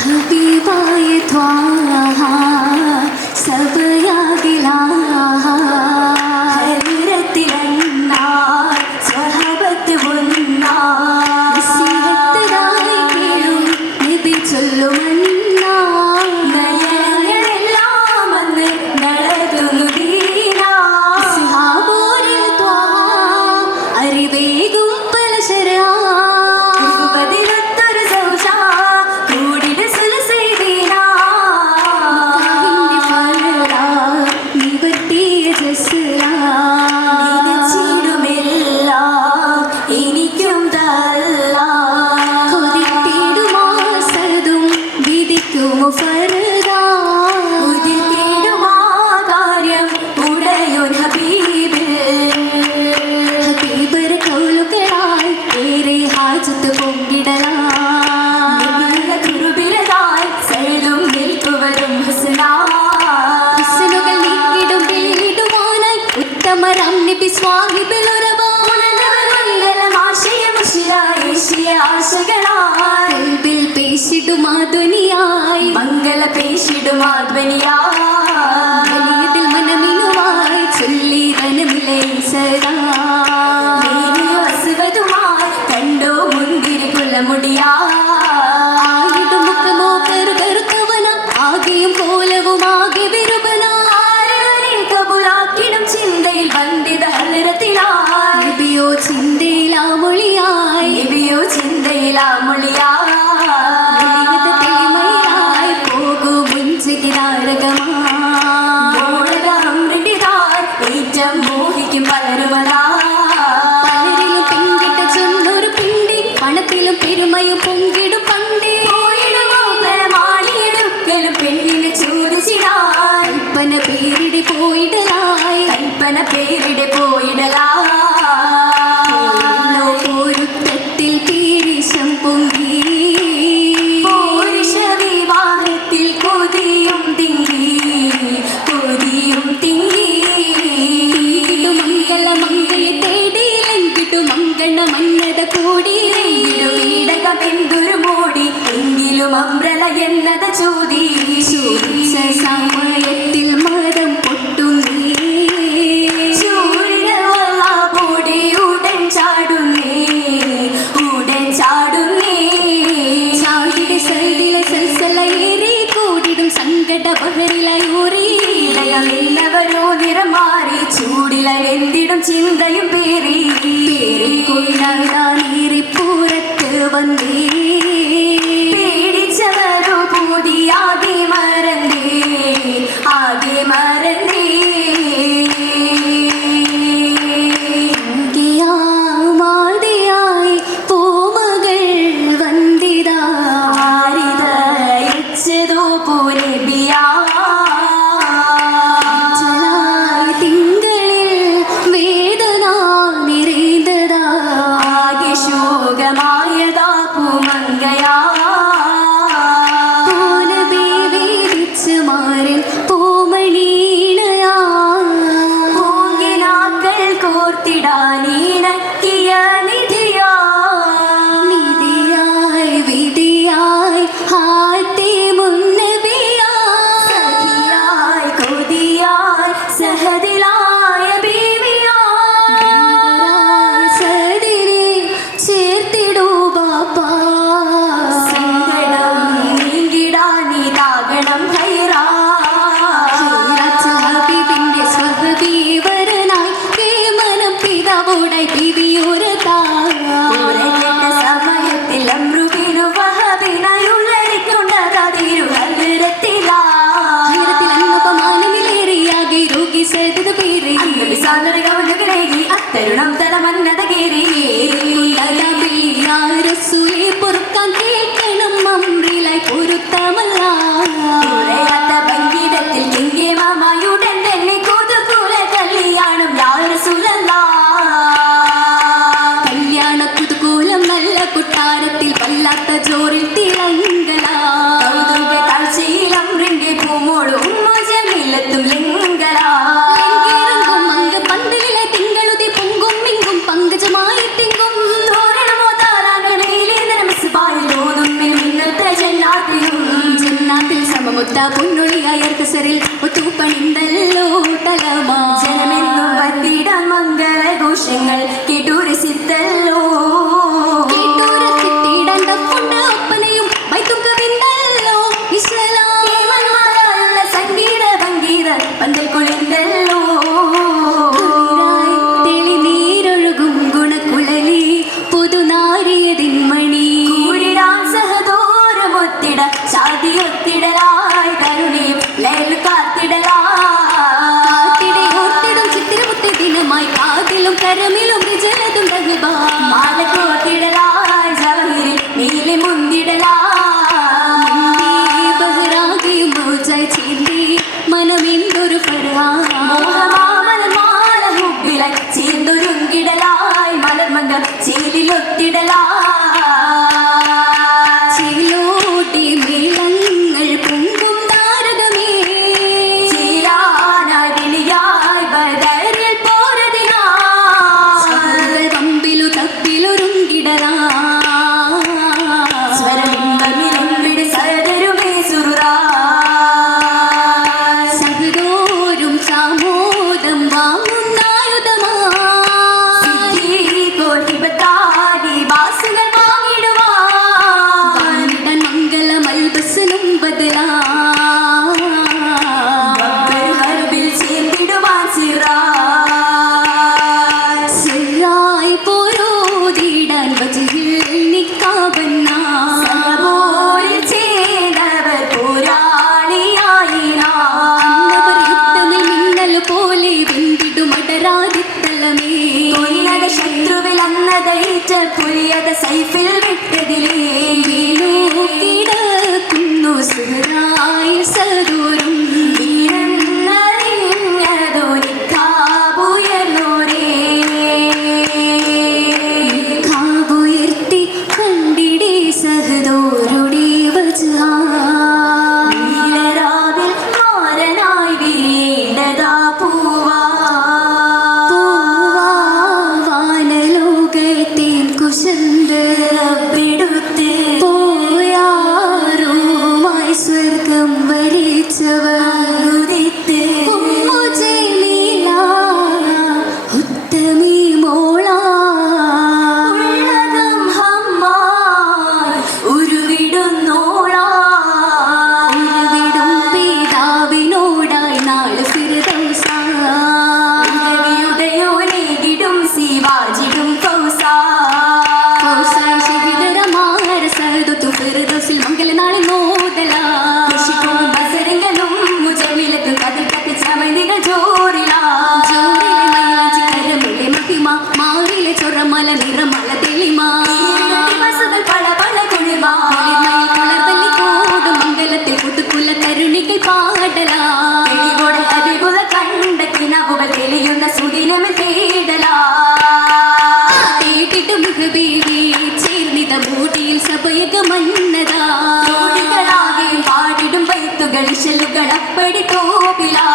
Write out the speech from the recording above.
ഹബീബായ ത്വാഹ സബയാകിലാഹ ഹരിരത്തിലന്നാർ സ്വഹബത്ത് ഒന്നാർ സിഹത്തരായി കേളും നബി ചൊല്ലുമന്നാ നയനങ്ങളെല്ലാം വന്ന് നടത്തുന്നു ദീനാ സിഹാബോരിൽ ത്വാഹ അറിവേകും പലശരാ മംഗള പേശിടുമാധ്വനിയായി മനമിനുമായി ചൊല്ലി വനമിലെ സദാ കണ്ടോ മുന്തിരി കുലമുടിയാ മുഖമോ കരുകരുത്തവന ആകെയും കോലവുമാകെ വിരുപനാക്കിടും ചിന്തയിൽ വന്ദിത നിരത്തിനായി നബിയോ ചിന്തയിലാ മൊഴിയായി നബിയോ ചിന്തയിലാ മൊഴിയായി മോഹിക്കും പലരിലും പെൺകിട്ട ചൊന്നൊരു പിണ്ടി പണത്തിലും പെരുമയും പൊങ്കിടും പണ്ടേ മാണിയെടുക്കലും പെണ്ണിനെ ചോദിച്ചിടാൻ കൽപ്പന പേരിടെ പോയിടലായി കൽപ്പന പേരിടെ പോയിടലായി ഒരുത്തത്തിൽ പീരിശം പൊങ്കി വിവാഹത്തിൽ കൊതിയും തിങ്ങി കൊതിയും തിങ്ങി മന്നത കൂടി ഇടകമെന്തൊരു മോടി എങ്കിലും അമ്രല എന്നത് ചോദി സമയത്തിൽ മതം പൊട്ടുന്നേ ചൂടിനോടി ഉടൻ ചാടുന്നേ ഉടൻ ചാടുന്നേ ചാടിയുടെ സൽദിലെ സൽസലയേറി കൂടിടും സങ്കട ബഹറിലയൂറി ഇടയമെന്നവരോ നിറം മാറി ചൂടിലെന്തിടും ചിന്തയും പേറി ൂരത്ത് വന്നേ പേടിച്ചവരോ പൂതി ആകെ മറന്നേ ആകെ മറന്നേ മാതിയായി പൂമകൾ വന്ദിതാ ആരിതയച്ചതോ പോലെ ബിയാ തരുണം തലമന്നത കേറി പൊറുക്കാൻ കേൾക്കണം അമ്രിലായി പൊരുത്തമല്ല ഭംഗീടത്തിൽ എങ്കെ മാമായുടൻ തന്നെ കൊതുകൂല കല്യാണം കല്യാണ കുതുകൂലം നല്ല കൊട്ടാരത്തിൽ വല്ലാത്ത ജോറിൽ തിളങ്കല കാഴ്ചയിൽ അമ്രിന്റെ പൂമോളും ജമിലത്തും ലിംഗല പങ്കജമായി തിങ്കും തോരണമോ താരാകണയിലെ നരമസ് പാലിലോതും മിന്നത്തെ ജന്നാത്തിലും പൊന്നുളിയായർക്കസറിൽ ഒത്തുപണിന്തല്ലോ തലമാ ജനമെന്നും വന്നിടാൻ മംഗളഘോഷങ്ങൾ കേട്ടൂരസിത്തല്ലോ കേട്ടൂരസിത്തിടാൻ തപ്പുണ്ട് ഒപ്പനയും വൈത്തും കവിന്തല്ലോ ഇസ്ലാമുള്ള സംഗീത ഭംഗീത പന്തൽ കുളിന്തല്ലോ തെളിനീരൊഴുകും ഗുണക്കുഴലി പുതുനാരിയതിൻ മണി കൂടിടാൻ സഹദൂരമൊത്തിട ശാദിയൊത്തിടലായി തരുണിയും ലയൽ കാത്തിടയോർത്തിടും ചിത്തിരമുത്തി ദിനമായി കാതിലും കരമിലും വിജലതും തകുബാ മാലക്കോത്തിടലായി ജവഹിരിൽ നീലി മുന്തിടലായി ബഹരാഗയും മോജായി ചീന്തി മനമെന്തൊരു മോഹമാമല ഹുബിലായി ചീന്തൊരുങ്കിടലായി മലർമങ്ക ചീലിലൊത്തിടലായി ചിലോടി മേളങ്ങൾ പൊങ്കും താരകമേ ചീരാനാടിളിയായി ബദറിൽ പോരതിനായി വമ്പിലു തപ്പിലൊരുങ്കിടലാ സ്വരബിംബമിലൊന്നിട് സരതരുമേ സുറുറായി സഹദോരും സാമോദം വാങ്ങുന്നായുധമാ കോടിപത്താടി വാസുകൾ വാങ്ങിടുവാൻ മംഗള മൽബസനും ബദലാ ഹർബിൽ ചേർത്തിടുവാൻ സിറായി പോരോതിടാൻ വജിഹിൽ നിക്കാബന്നാ സിറായി ചേർന്നവർ പോരാളിയായിനാ യുദ്ധമിൽ മിന്നൽ പോലെ വെന്തിടുമടരാതിത്തലമേ കൊല്ലത ശത്രുവിൽ അന്നതയിച്ച പുലിയത സൈഫിൽ വിട്ടതിലേ വീണു കിടക്കുന്നു സിറായി സദൂരം കാവുയർത്തി കണ്ടിടേ സഹദോരുടെ വജ്ഹാ വാനലോകത്തേൻ കുശന്ത് പോയാറുമായി സ്വർഗം വരിച്ചവർ ഉത്തമീ മോളാ ഉരുവിടും പിതാവിനോടായി നാള് ഫിർദൗസാ ശിവാജിടും ഫൗസായി ശഹിദരമാര സഹദത്തു ഫിർദൗസിൽ മംഗലനാളിൽ നോദലാ ബസരങ്ങളും മുജമിലക്കും കതിർ കത്തിച്ചമൈനികൾ ജോറിലാ ജോറിലെ മൈലാഞ്ചി കരമിലെ മഹിമ മാറിലെ ചൊറമല നിറമല തെളിമ ബസുകൾ പല പല കുളിമാ മയിൽ കുളർവല്ലി കോടും മംഗലത്തിൽ പുതുക്കുല കരുണികൾ പാടലാ തെളിവോടെ അതിപുത കണ്ട കിനാവുകൾ തെളിയുന്ന സുദിനമിൽ തേടലാ തേടിട്ട് മുഖബീവി ചേർന്നിത മൂടിയിൽ സഭയക മന്നതാ ജോഡികളാകെ പാടിടും പൈത്തുകൾ ഇശലുകൾ അപ്പടി തോപ്പിലാ